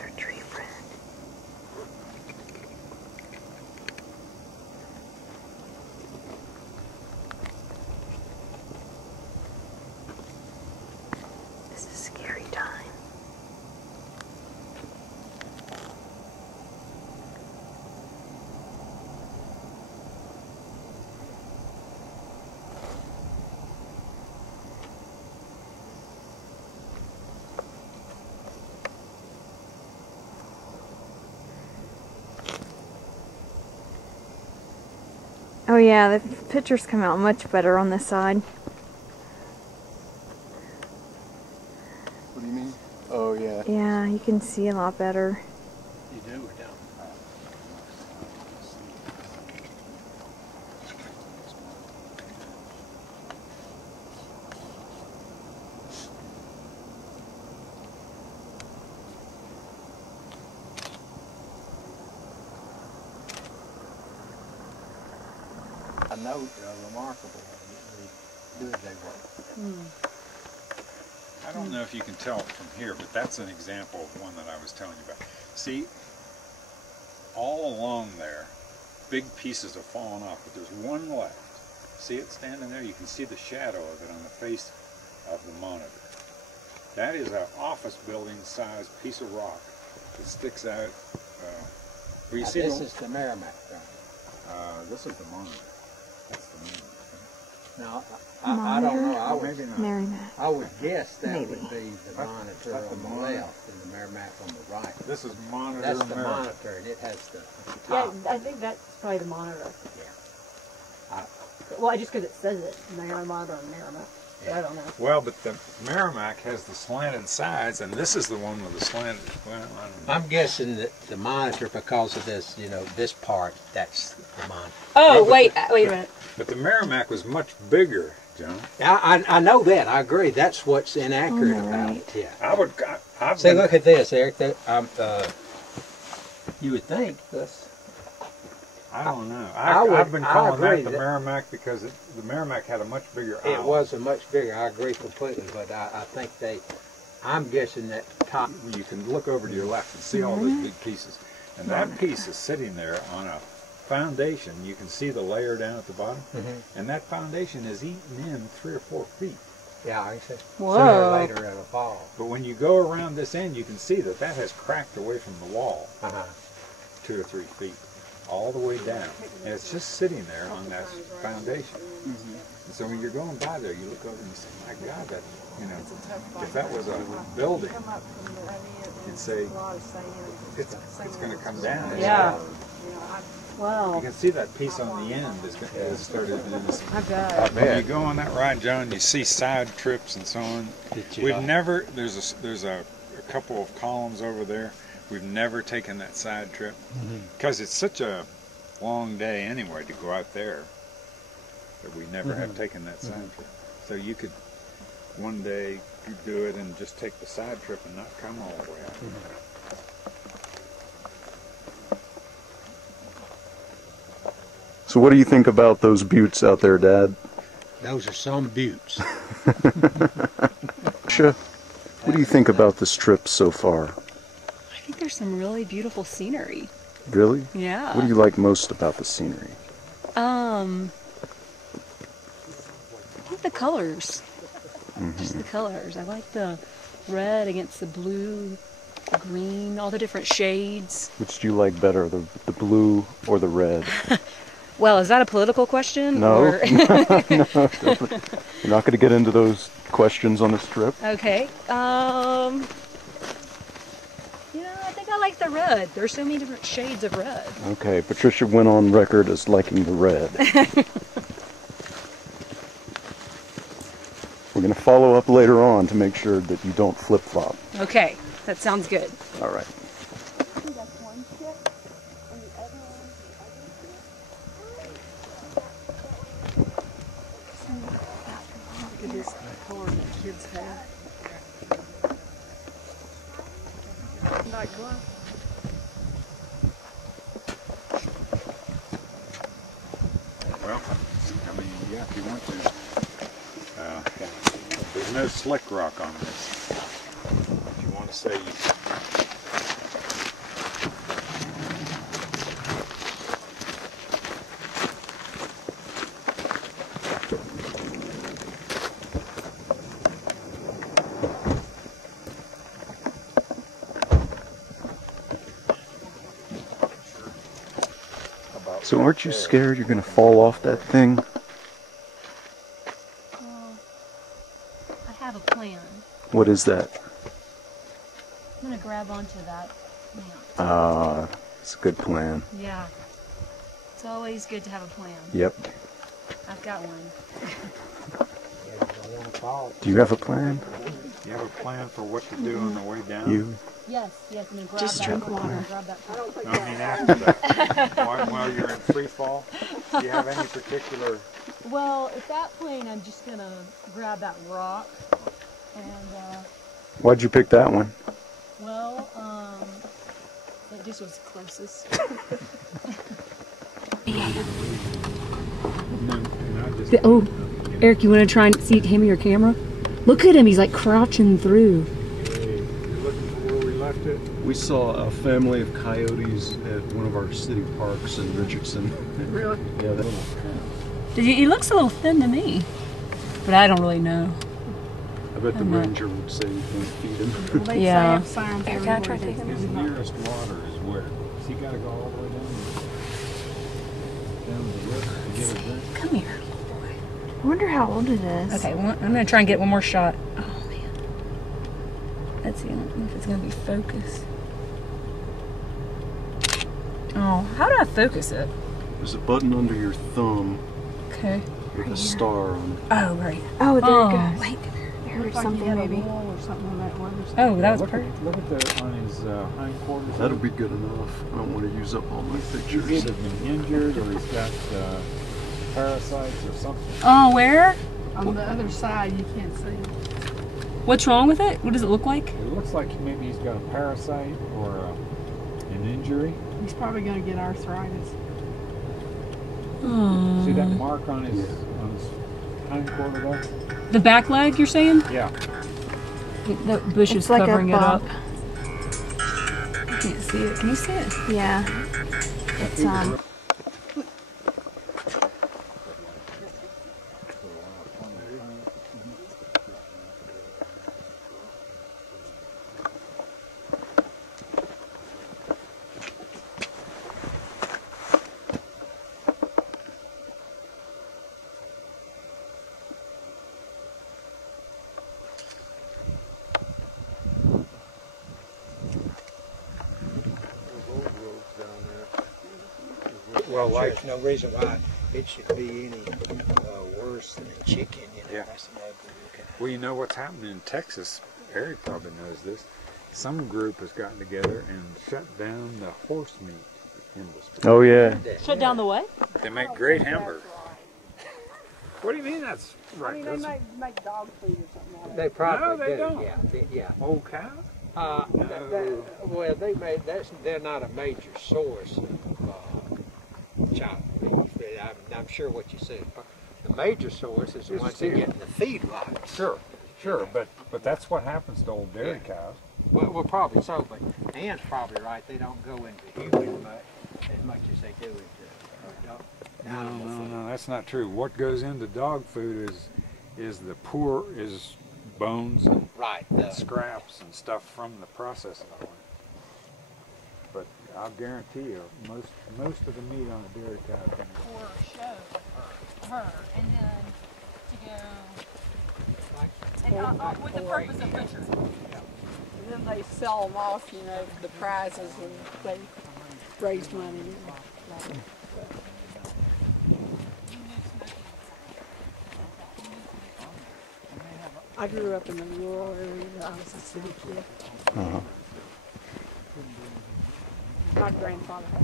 That's our tree friend. This is a scary time. Oh yeah, the pictures come out much better on this side. What do you mean? Oh yeah. Yeah, you can see a lot better. You do or don't? A note remarkable how good they were. I don't know if you can tell it from here, but that's an example of one that I was telling you about. See, all along there, big pieces have fallen off, but there's one left. See it standing there? You can see the shadow of it on the face of the monitor. That is an office building sized piece of rock that sticks out. Where you see This is the Merrimack, right? this is the monitor. That's the monitor. Now, I don't know. I would, Maybe not. Merrimack. I would guess that Maybe. would be the monitor That's the on the monitor. left and the Merrimack on the right. This is monitor. That's the Merrimack. monitor, and it has the Yeah, top. I think that's probably the monitor. Yeah. Well, just because it says it, monitor and Merrimack. But I don't know. Well, but the Merrimack has the slanted sides, and this is the one with the slanted. Well, I don't know. I'm guessing that the monitor, because of this, you know, this part, that's the monitor. Oh, wait a minute. But the Merrimack was much bigger, John. I know that. I agree. That's what's inaccurate Oh, about right. it. Yeah. I've See, been- look at this, Eric. You would think this. I don't know. I I've been calling agree that the Merrimack because the Merrimack had a much bigger owl. It was a much bigger. I agree completely, but I think I'm guessing that top. You can look over to your left and see all those big pieces. And that piece is sitting there on a foundation. You can see the layer down at the bottom. And that foundation is eaten in 3 or 4 feet. Yeah, I said Whoa. sooner or later it'll fall. But when you go around this end, you can see that that has cracked away from the wall 2 or 3 feet, all the way down. And it's just sitting there on that foundation. And so when you're going by there, you look over and you say, my God, that, you know, if that was a building, you'd say, it's going to come down. Yeah. You Wow. can see that piece on the end has started to do this. I bet. When you go on that ride, John, you see side trips and so on. We've never, there's a couple of columns over there. We've never taken that side trip because it's such a long day anyway to go out there that we never have taken that side trip. So you could one day you do it and just take the side trip and not come all the way out. So what do you think about those buttes out there, Dad? Those are some buttes. Sure. What do you think about this trip so far? I think there's some really beautiful scenery. Really? Yeah. What do you like most about the scenery? I like the colors. Just the colors. I like the red against the blue, the green, all the different shades. Which do you like better, the blue or the red? Well, is that a political question? No. Or... No, definitely. You're not going to get into those questions on this trip? Okay. I think I like the red. There's so many different shades of red. Okay, Patricia went on record as liking the red. We're going to follow up later on to make sure that you don't flip-flop. Okay, that sounds good. All right. Look at this color that kids have. Nightclub. Well, I mean, yeah, if you want to. There's no slick rock on this. If you want to say So aren't you scared you're gonna fall off that thing? Well, I have a plan. What is that? I'm gonna grab onto that mount. Ah, it's a good plan. Yeah. It's always good to have a plan. Yep. I've got one. Do you have a plan? You have a plan for what to do on the way down? You? Yes, I'm gonna grab Just that drink corner. water. Grab that No, I mean after that. While you're in free fall, do you have any particular... Well, at that point, I'm just gonna grab that rock and, Why'd you pick that one? well, it just was closest. Oh, Eric, you want to try and see? Hand me your camera. Look at him. He's like crouching through. You're looking for where we left it? We saw a family of coyotes at one of our city parks in Richardson. Really? Yeah, that He looks a little thin to me, but I don't really know. I bet the I'm not- ranger would say you can't feed him. Well, they Yeah. say signs Can I everywhere try to that take him? His nearest water is where? Has he got to go all the way down the river to get a drink? Come here. I wonder how old it is. Okay, well, I'm gonna try and get one more shot. Oh man, let's see. I don't know if it's gonna be focused. Oh, how do I focus it? There's a button under your thumb Okay. with a star on it. Oh, right. Oh, there Oh, it goes. wait. There looks was like something he had a maybe. wall or something on that one. Oh, that was look perfect. Look at the on his hindquarters. That'll be good enough. I don't want to use up all my He's pictures. either been injured or he's got parasites or something. Oh, where? On the other side, you can't see him. What's wrong with it? What does it look like? It looks like maybe he's got a parasite or an injury. He's probably going to get arthritis. Oh. See that mark on his hindquarter there? The back leg, you're saying? Yeah. The bush is It's like a covering it up. bump. I can't see it. Can you see it? Yeah. It's Well, there's no reason why it should be any worse than a chicken. You know, Yeah. that's an ugly looking. Well, you know what's happening in Texas? Eric probably knows this. Some group has gotten together and shut down the horse meat industry. Oh yeah. Shut down the what? They make great hamburgers. What do you mean that's right? I mean, That's- they make dog food or something like that. They probably No, they do. don't. Yeah. Old cow? Well, they made they're not a major source of chopped beef. I'm sure what you said. The major source is the Is ones that steer. get in the feedlots. Sure, but that's what happens to old dairy cows. Well, probably so, but Ann's probably right. They don't go into human as much as they do into animal food. No, that's not true. What goes into dog food is bones and Right. scraps and stuff from the processing plant. But I'll guarantee you, most of the meat on a dairy cow can Or show her, and then to go, and with the purpose of butcher. And then they sell them off, you know, the prizes, and they raise money. I grew up in the rural area. I was a city kid. Uh-huh. My grandfather had